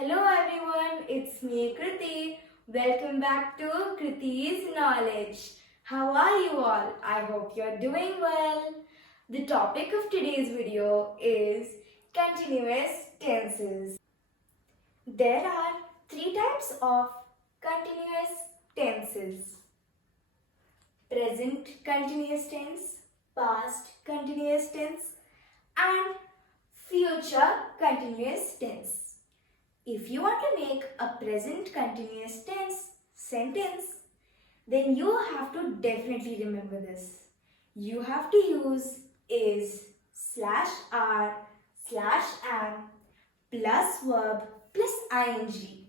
Hello everyone, it's me Kruthi. Welcome back to Kruthi's Knowledge. How are you all? I hope you're doing well. The topic of today's video is continuous tenses. There are three types of continuous tenses. Present continuous tense, past continuous tense and future continuous tense. If you want to make a present continuous tense sentence, then you have to definitely remember this. You have to use is /r/am plus verb plus ing.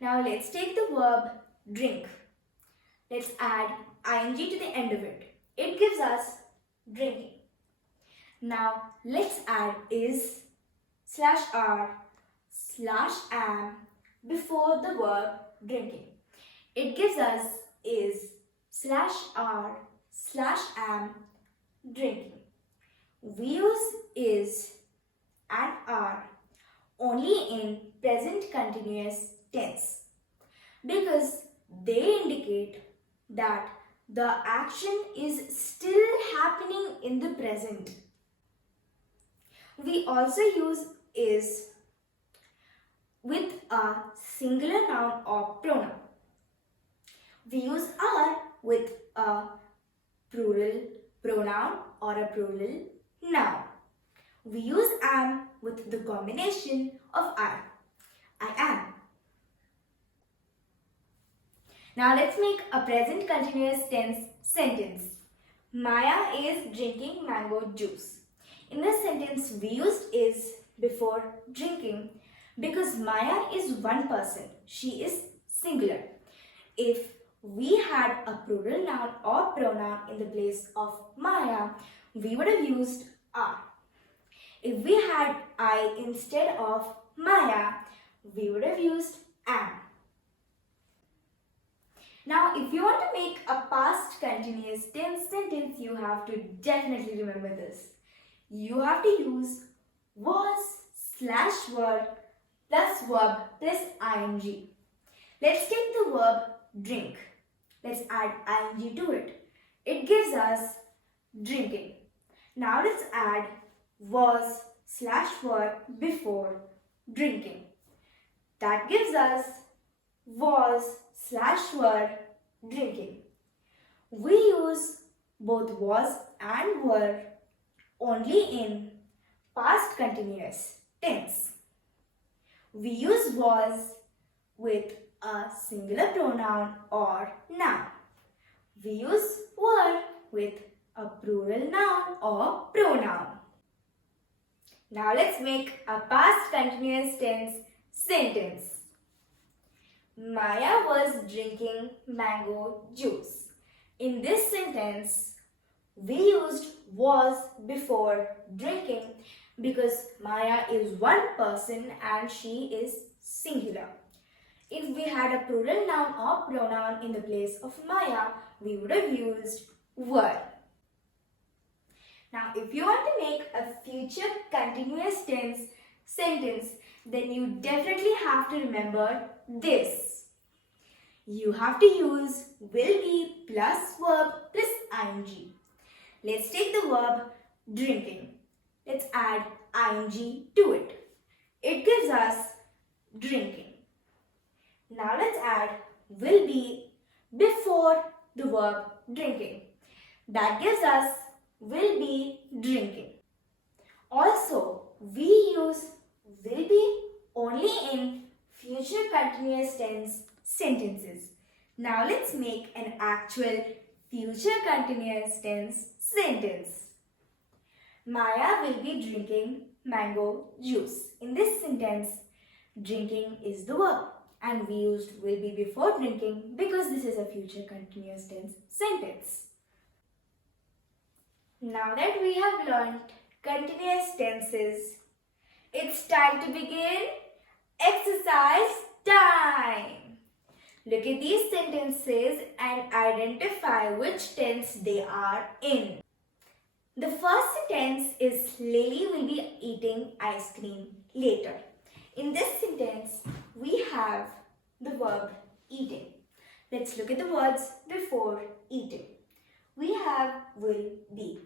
Now let's take the verb drink. Let's add ing to the end of it. It gives us drinking. Now let's add is /r/am before the verb drinking. It gives us is /r/am drinking. We use is and are only in present continuous tense because they indicate that the action is still happening in the present. We also use is with a singular noun or pronoun. We use are with a plural pronoun or a plural noun. We use am with the combination of I am. Now let's make a present continuous tense sentence. Maya is drinking mango juice. In this sentence, we used is before drinking because Maya is one person. She is singular. If we had a plural noun or pronoun in the place of Maya, we would have used are. If we had I instead of Maya, we would have used am. Now, if you want to make a past continuous tense sentence, you have to definitely remember this. You have to use was/were plus verb plus ing. Let's take the verb drink. Let's add ing to it. It gives us drinking. Now let's add was/were before drinking. That gives us was/were drinking. We use both was and were only in past continuous tense. We use was with a singular pronoun or noun. We use were with a plural noun or pronoun. Now let's make a past continuous tense sentence. Maya was drinking mango juice. In this sentence, we used was before drinking because Maya is one person and she is singular. If we had a plural noun or pronoun in the place of Maya, we would have used were. Now, if you want to make a future continuous tense sentence, then you definitely have to remember this. You have to use will be plus verb plus ing. Let's take the verb drinking. Let's add ing to it. It gives us drinking. Now let's add will be before the verb drinking. That gives us will be drinking. Also, we use will be only in future continuous tense sentences. Now let's make an actual future continuous tense sentence. Maya will be drinking mango juice. In this sentence, drinking is the verb and we used will be before drinking because this is a future continuous tense sentence. Now that we have learned continuous tenses, it's time to begin exercise time. Look at these sentences and identify which tense they are in. The first sentence is Lily will be eating ice cream later. In this sentence, we have the verb eating. Let's look at the words before eating. We have will be.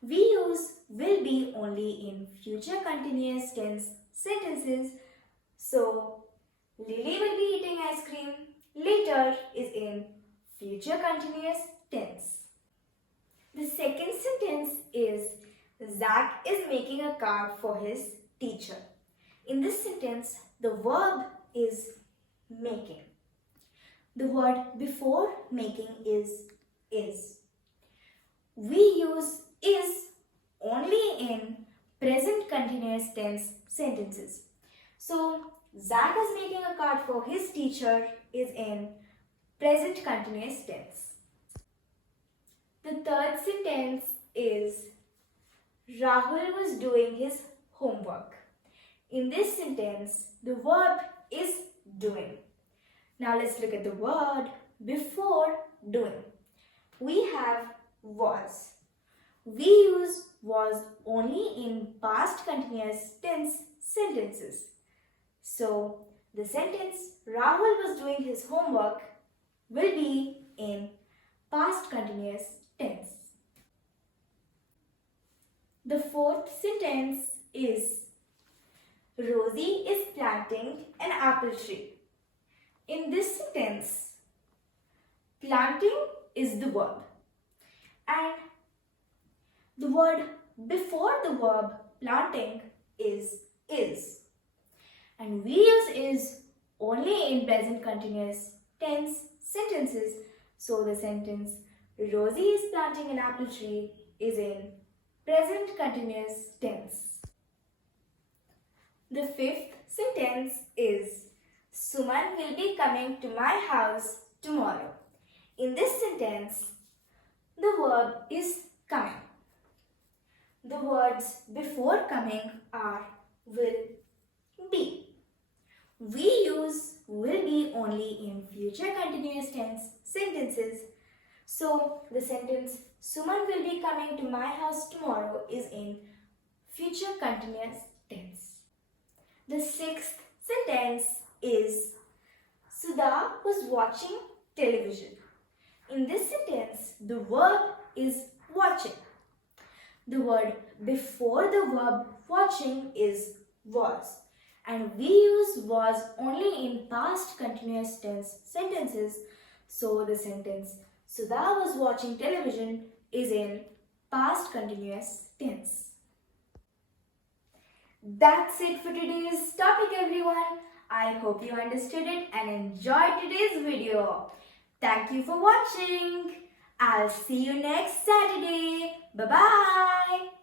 We use will be only in future continuous tense sentences. So, Lily will be eating ice cream later is in future continuous tense. The second sentence is Zach is making a card for his teacher. In this sentence, the verb is making. The word before making is. We use is only in present continuous tense sentences. So, Zach is making a card for his teacher is in present continuous tense. The third sentence is Rahul was doing his homework. In this sentence, the verb is doing. Now let's look at the word before doing. We have was. We use was only in past continuous tense sentences. So, the sentence Rahul was doing his homework will be in past continuous tense. The fourth sentence is Rosie is planting an apple tree. In this sentence, planting is the verb and the word before the verb planting is. And we use is only in present continuous tense sentences. So the sentence Rosie is planting an apple tree is in present continuous tense. The fifth sentence is Suman will be coming to my house tomorrow. In this sentence, the verb is coming. The words before coming are will be. We use will be only in future continuous tense sentences. So, the sentence Suman will be coming to my house tomorrow is in future continuous tense. The sixth sentence is Sudha was watching television. In this sentence, the verb is watching. The word before the verb watching is was. And we use was only in past continuous tense sentences. So the sentence Sudha was watching television is in past continuous tense. That's it for today's topic, everyone. I hope you understood it and enjoyed today's video. Thank you for watching. I'll see you next Saturday. Bye-bye.